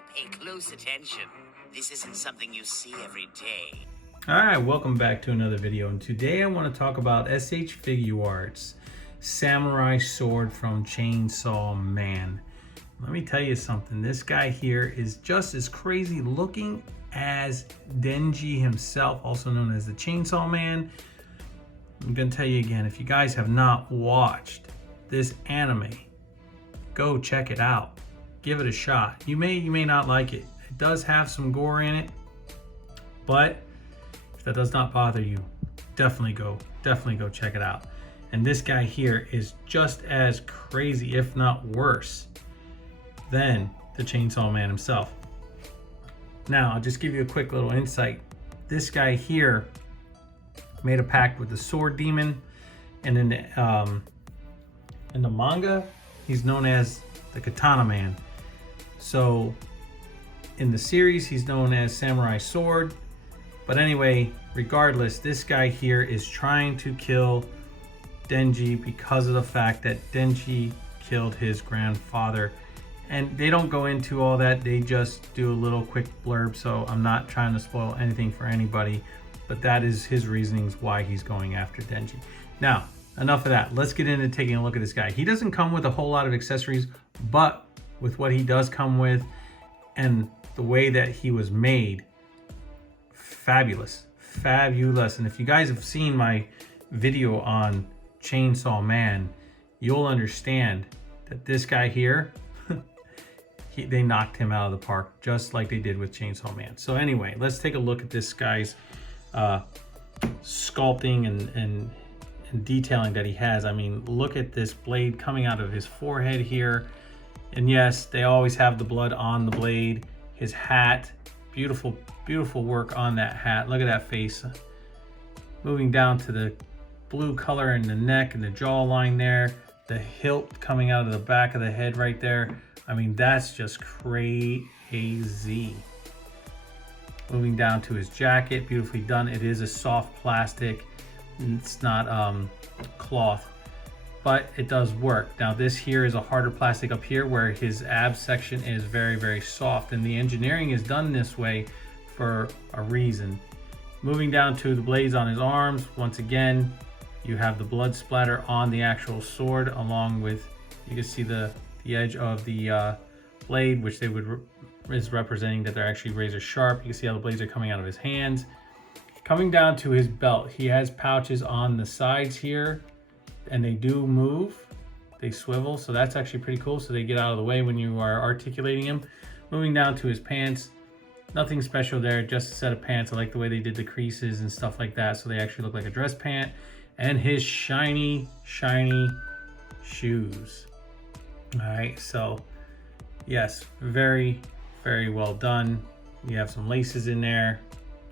Now pay close attention. This isn't something you see every day. Alright, welcome back to another video, and today I want to talk about S.H.Figuarts Samurai Sword from Chainsaw Man. Let me tell you something, this guy here is just as crazy looking as Denji himself, also known as the Chainsaw Man. I'm going to tell you again, if you guys have not watched this anime, go check it out. Give it a shot. You may not like it. It does have some gore in it, but if that does not bother you, definitely go check it out. And this guy here is just as crazy, if not worse, than the Chainsaw Man himself. Now, I'll just give you a quick little insight. This guy here made a pact with the Sword Demon, and in the manga, he's known as the Katana Man. So in the series, he's known as Samurai Sword. But anyway, regardless, this guy here is trying to kill Denji because of the fact that Denji killed his grandfather. And they don't go into all that, they just do a little quick blurb, so I'm not trying to spoil anything for anybody, but that is his reasonings why he's going after Denji. Now, enough of that. Let's get into taking a look at this guy. He doesn't come with a whole lot of accessories, but with what he does come with and the way that he was made, fabulous. And if you guys have seen my video on Chainsaw Man, you'll understand that this guy here, they knocked him out of the park, just like they did with Chainsaw Man. So anyway, let's take a look at this guy's sculpting and detailing that he has. I mean, look at this blade coming out of his forehead here. And yes, they always have the blood on the blade. His hat, beautiful work on that hat. Look at that face. Moving down to the blue color in the neck and the jawline there. The hilt coming out of the back of the head right there. I mean, that's just crazy. Moving down to his jacket, beautifully done. It is a soft plastic. It's not cloth, but it does work. Now this here is a harder plastic up here where his ab section is very soft, and the engineering is done this way for a reason. Moving down to the blades on his arms, once again, you have the blood splatter on the actual sword, along with, you can see the edge of the blade, which is representing that they're actually razor sharp. You can see how the blades are coming out of his hands. Coming down to his belt, he has pouches on the sides here, and they do move. They swivel, so that's actually pretty cool. So they get out of the way when you are articulating him. Moving down to his pants, nothing special there, just a set of pants. I like the way they did the creases and stuff like that, so they actually look like a dress pant. And his shiny shoes. All right, so yes, very well done. You have some laces in there,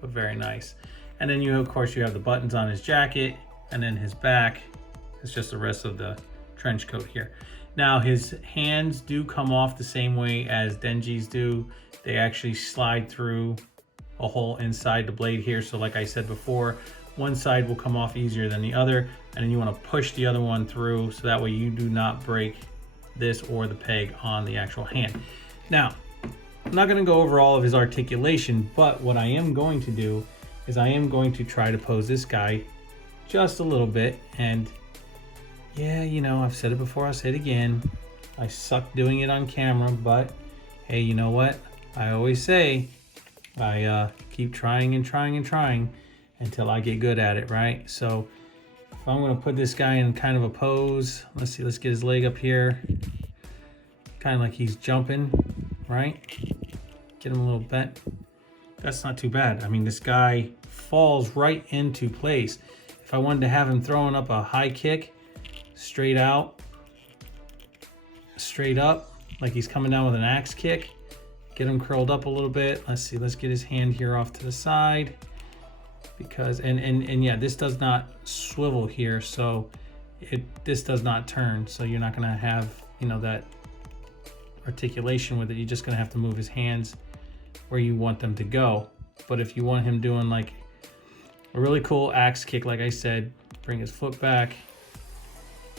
but very nice. And then of course you have the buttons on his jacket, and then his back is just the rest of the trench coat here. Now his hands do come off the same way as Denji's do. They actually slide through a hole inside the blade here. So like I said before, one side will come off easier than the other, and then you want to push the other one through so that way you do not break this or the peg on the actual hand. Now, I'm not going to go over all of his articulation, but what I am going to do is I am going to try to pose this guy just a little bit. And yeah, you know, I've said it before, I'll say it again. I suck doing it on camera, but hey, you know what? I always say, I keep trying until I get good at it, right? So if I'm going to put this guy in kind of a pose, let's see, let's get his leg up here, kind of like he's jumping, right? Get him a little bent. That's not too bad. I mean, this guy falls right into place. If I wanted to have him throwing up a high kick, straight out, straight up, like he's coming down with an axe kick, get him curled up a little bit. Let's see, let's get his hand here off to the side. Because and yeah, this does not swivel here, so this does not turn, so you're not going to have, you know, that articulation with it. You're just going to have to move his hands where you want them to go. But if you want him doing like a really cool axe kick, like I said, bring his foot back,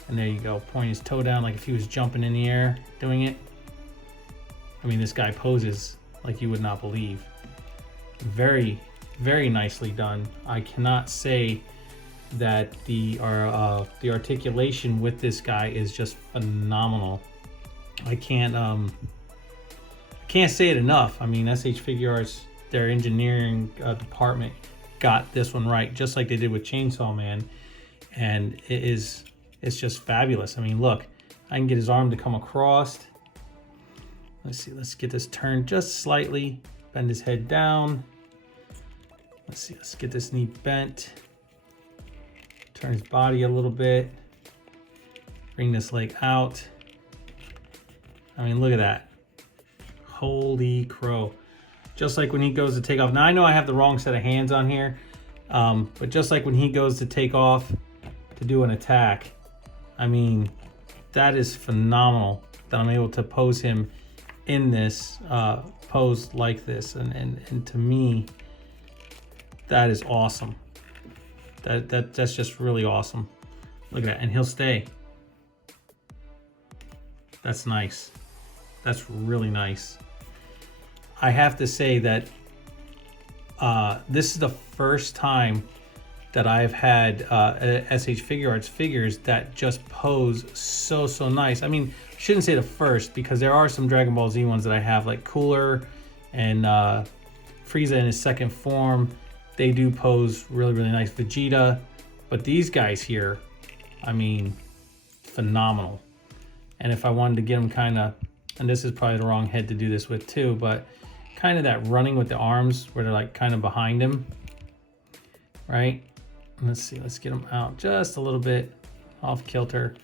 and there you go, point his toe down like if he was jumping in the air doing it. I mean, this guy poses like you would not believe. Very, very nicely done. I cannot say that the articulation with this guy is just phenomenal. I can't say it enough. I mean, S.H.Figuarts, their engineering department got this one right, just like they did with Chainsaw Man, and it's just fabulous. I mean, look, I can get his arm to come across. Let's see, let's get this turned just slightly, bend his head down. Let's see, let's get this knee bent, turn his body a little bit, bring this leg out. I mean, look at that. Holy crow. Just like when he goes to take off. Now I know I have the wrong set of hands on here, but just like when he goes to take off to do an attack, I mean, that is phenomenal that I'm able to pose him in this pose like this. And to me, that is awesome. That's just really awesome. Look at that, and he'll stay. That's nice. That's really nice. I have to say that this is the first time that I've had S.H.Figuarts figures that just pose so nice. I mean, I shouldn't say the first, because there are some Dragon Ball Z ones that I have, like Cooler and Frieza in his second form. They do pose really nice. Vegeta, but these guys here, I mean, phenomenal. And if I wanted to get them kind of, and this is probably the wrong head to do this with too, but kind of that running with the arms where they're like kind of behind him, right? Let's see, let's get him out just a little bit off kilter.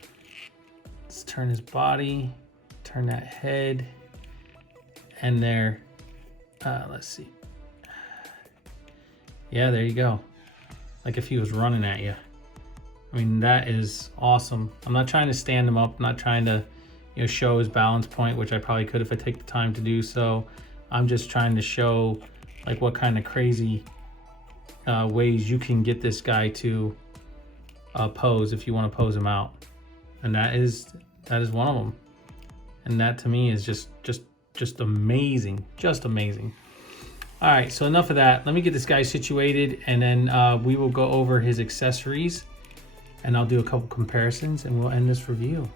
Let's turn his body, turn that head, and there, let's see. Yeah, there you go. Like if he was running at you. I mean, that is awesome. I'm not trying to stand him up. I'm not trying to, you know, show his balance point, which I probably could if I take the time to do so. I'm just trying to show like what kind of crazy ways you can get this guy to pose if you want to pose him out. And that is one of them. And that to me is just amazing. Just amazing. All right, so enough of that. Let me get this guy situated, and then we will go over his accessories, and I'll do a couple comparisons, and we'll end this review.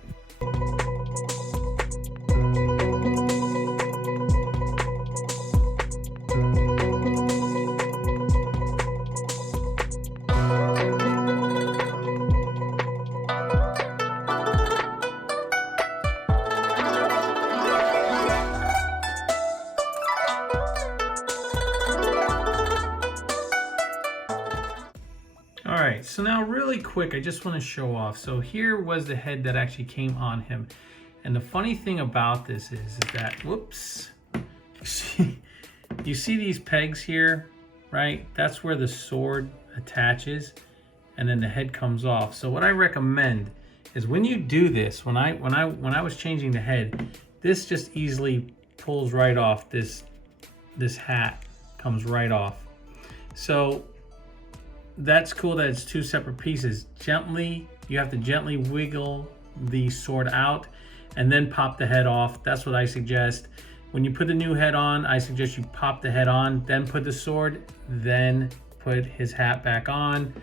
All right, so now really quick, I just want to show off. So here was the head that actually came on him. And the funny thing about this is that, whoops, you see these pegs here, right? That's where the sword attaches, and then the head comes off. So what I recommend is when you do this, when I was changing the head, this just easily pulls right off. This hat comes right off. So that's cool that it's two separate pieces. You have to gently wiggle the sword out and then pop the head off. That's what I suggest. When you put the new head on, I suggest you pop the head on, then put the sword, then put his hat back on,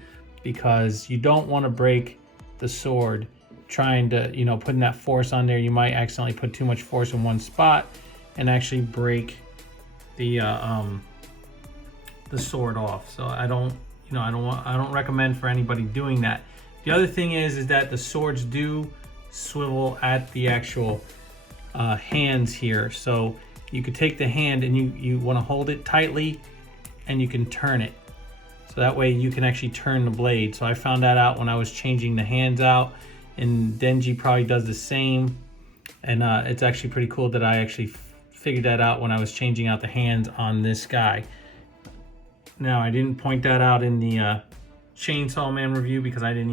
because you don't want to break the sword trying to, you know, putting that force on there. You might accidentally put too much force in one spot and actually break the sword off. So I don't recommend for anybody doing that. The other thing is that the swords do swivel at the actual hands here. So you could take the hand and you want to hold it tightly, and you can turn it. So that way you can actually turn the blade. So I found that out when I was changing the hands out, and Denji probably does the same. And it's actually pretty cool that I actually figured that out when I was changing out the hands on this guy. Now, I didn't point that out in the Chainsaw Man review because I didn't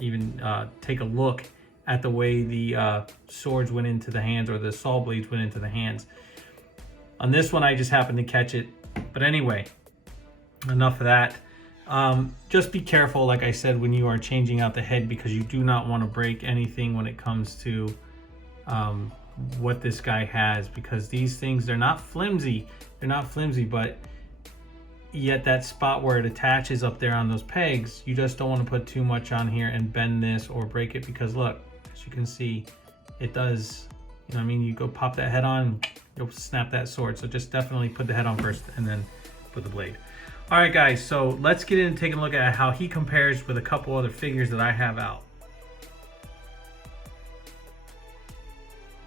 even take a look at the way the swords went into the hands, or the saw blades went into the hands. On this one, I just happened to catch it. But anyway, enough of that. Just be careful, like I said, when you are changing out the head, because you do not want to break anything when it comes to what this guy has, because these things, they're not flimsy, but yet that spot where it attaches up there on those pegs, you just don't want to put too much on here and bend this or break it, because look, as you can see, it does, you know what I mean, you go pop that head on, you'll snap that sword. So just definitely put the head on first and then put the blade. All right guys, so let's get in and take a look at how he compares with a couple other figures that I have out.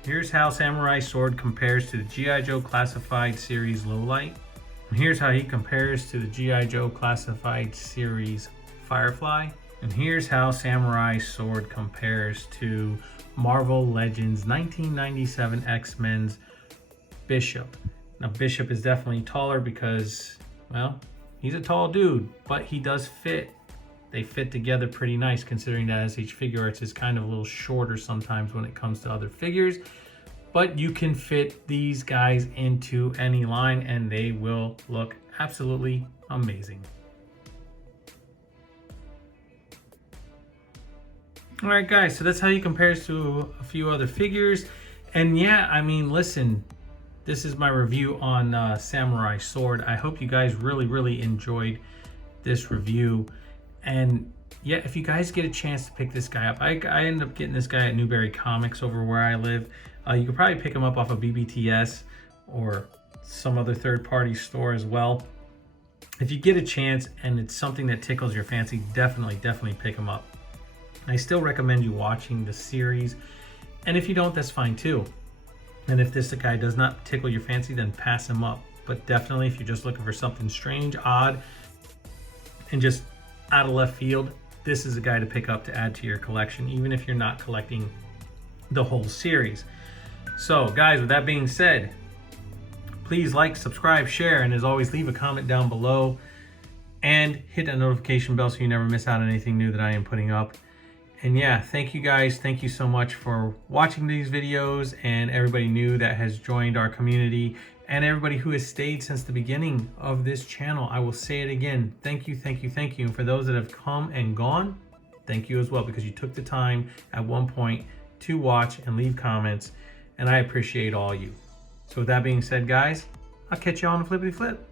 Here's how Samurai Sword compares to the G.I. Joe Classified Series Lowlight. And here's how he compares to the G.I. Joe Classified Series Firefly. And here's how Samurai Sword compares to Marvel Legends 1997 X-Men's Bishop. Now Bishop is definitely taller because, well, he's a tall dude, but he does fit. They fit together pretty nice, considering that S.H.Figuarts is kind of a little shorter sometimes when it comes to other figures. But you can fit these guys into any line and they will look absolutely amazing. All right guys, so that's how he compares to a few other figures. And yeah, I mean, listen, this is my review on Samurai Sword. I hope you guys really enjoyed this review. And yeah, if you guys get a chance to pick this guy up, I ended up getting this guy at Newberry Comics over where I live. You could probably pick him up off of BBTS or some other third-party store as well. If you get a chance and it's something that tickles your fancy, definitely pick him up. I still recommend you watching the series, and if you don't, that's fine too. And if this guy does not tickle your fancy, then pass him up. But definitely, if you're just looking for something strange, odd, and just out of left field, this is a guy to pick up to add to your collection, even if you're not collecting the whole series. So guys, with that being said, please like, subscribe, share, and as always, leave a comment down below and hit that notification bell so you never miss out on anything new that I am putting up. And yeah, thank you guys. Thank you so much for watching these videos, and everybody new that has joined our community, and everybody who has stayed since the beginning of this channel. I will say it again. Thank you. And for those that have come and gone, thank you as well, because you took the time at one point to watch and leave comments, and I appreciate all you. So with that being said, guys, I'll catch you on the flippity flip.